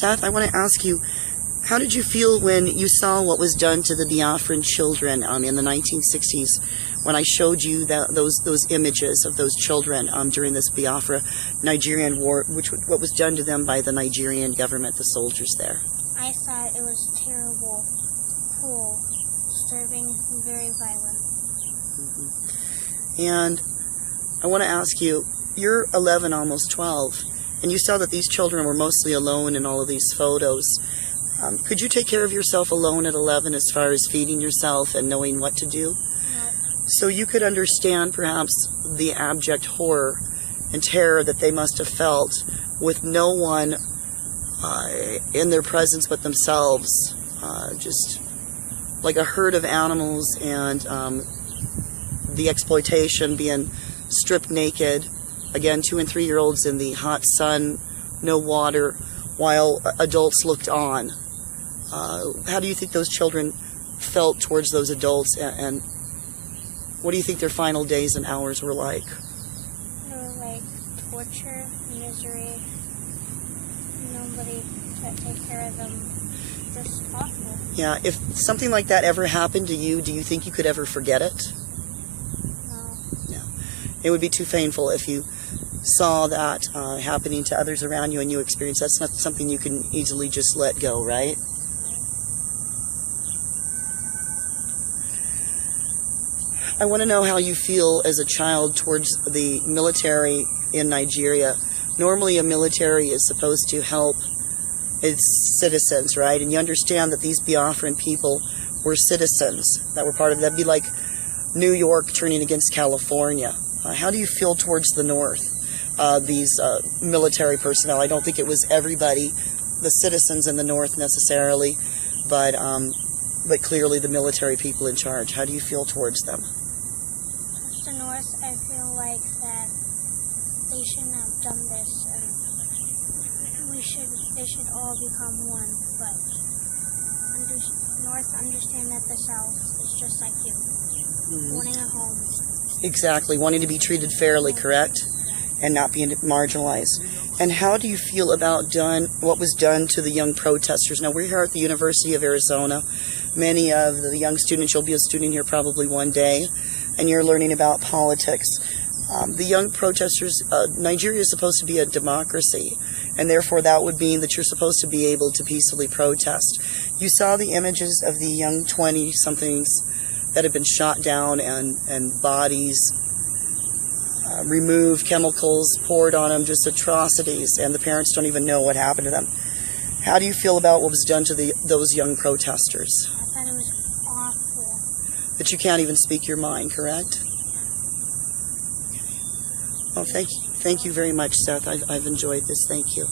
Seth, I want to ask you, how did you feel when you saw what was done to the Biafran children in the 1960s, when I showed you those images of those children during this Biafra Nigerian war, what was done to them by the Nigerian government, the soldiers there? I thought it was terrible, cruel, disturbing, and very violent. And I want to ask you, you're 11, almost 12, and you saw that these children were mostly alone in all of these photos. Could you take care of yourself alone at 11 as far as feeding yourself and knowing what to do? No. So you could understand perhaps the abject horror and terror that they must have felt with no one in their presence but themselves, just like a herd of animals, and the exploitation, being stripped naked, again 2- and 3-year-olds in the hot sun, no water, while adults looked on. How do you think those children felt towards those adults, and what do you think their final days and hours were like? They were like torture, misery, nobody to take care of them, just awful. Yeah, if something like that ever happened to you, do you think you could ever forget it? No. No. It would be too painful if you saw that happening to others around you and you experienced. That's not something you can easily just let go, right? I want to know how you feel as a child towards the military in Nigeria. Normally a military is supposed to help its citizens, right? And you understand that these Biafran people were citizens that were part of it. That'd be like New York turning against California. How do you feel towards the North, these military personnel? I don't think it was everybody, the citizens in the North necessarily, but clearly the military people in charge. How do you feel towards them? Towards the North, I feel like that they shouldn't have done this, and they should all become one, but North understand that the South is just like you, wanting a home. Exactly, wanting to be treated fairly, correct? And not being marginalized. And how do you feel about what was done to the young protesters? Now, we're here at the University of Arizona. Many of the young students, you'll be a student here probably one day, and you're learning about politics. The young protesters, Nigeria is supposed to be a democracy, and therefore that would mean that you're supposed to be able to peacefully protest. You saw the images of the young 20-somethings that have been shot down and bodies removed, chemicals poured on them, just atrocities, and the parents don't even know what happened to them. How do you feel about what was done to those young protesters? I thought it was awful. That you can't even speak your mind, correct? Well, thank you very much, Seth. I've enjoyed this. Thank you.